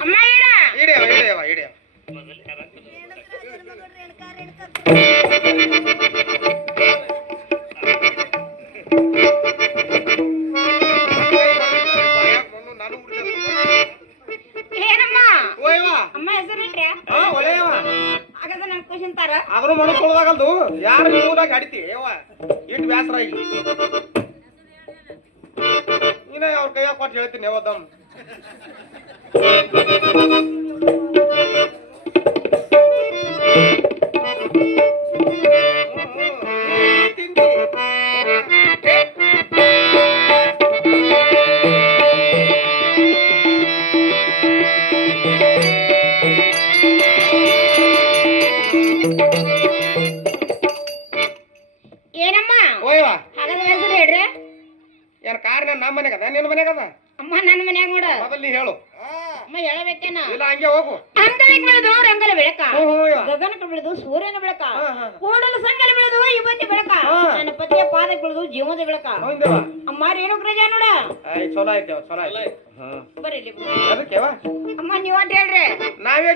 ಅಮ್ಮ ಇಡ ಇಡಿಯವ ಇಡಿಯವ ಇಡಿಯವ ಏನಮ್ಮ ಓಯವ್ವ ಅಮ್ಮ ಹೆಸರಿಟ್ರೆ ಹಾ ಒಳ್ಳೆಯವ ಹಾಗಾದ್ರೆ ನನ್ ಖುಷಿಂತಾರ ಆದ್ರೂ ಮನು ತೊಳ್ದಾಗಲ್ದು ಯಾರು ಮೂರಾಗ ಅಡಿತಿ ಯವ್ವ ಇಟ್ಟು ಬ್ಯಾಸರ ಈಗ ನೀನ ಅವ್ರ ಕೈಯಾಗ ಕೊಟ್ಟು ಹೇಳ್ತೀನಿ ಯಾವದಮ್ ಏನಮ್ಮ ಓಯವ್ವ ಹಾಗಾದ್ರೆ ಹೆಸರು ಹೇಳ್ರಿ ಏನ್ ಕಾರ್ ನಮ್ಮ ಮನೆಗೆ ಅದ ನಿನ್ನ ಮನೆಗೆ ಅದ ಅಮ್ಮ ನನ್ನ ಮನ್ಯಾಗ ನೋಡ ಮೊದಲು ನೀ ಹೇಳು ಅಮ್ಮ ಹೇಳಬೇಕೇನ ಇಲ್ಲ ಹಂಗೆ ಹೋಗು ಅಂಗಲಿಗೆ ಬೆಳೆದು ರಂಗಲ ಬೆಳಕ ಯವ್ವ. ಗಗನಕ್ಕೆ ಬೆಳೆದು ಸೂರ್ಯನ ಬೆಳಕ ಹಾ. ಕೂಡಲ ಸಂಗಲ ಬೆಳೆದು ಯುವತಿ ಬೆಳಕ ಹಾ. ನನ್ನ ಪತಿಯ ಪಾದಕ್ಕೆ ಬೆಳೆದು ಜೀವದ ಬೆಳಕ ಹೌದೇವ ಅಮ್ಮ ರೇಣುಕ ರಜಾ ನೋಡ ಚಲೋ ಆಯ್ತೇವ ಚಲೋ ಆಯ್ತು ಬರೀಲಿ ಅದಕ್ಕೆವ ಅಮ್ಮ ನೀವ್ ಅಂತ ಹೇಳ್ರಿ ನಾವೇ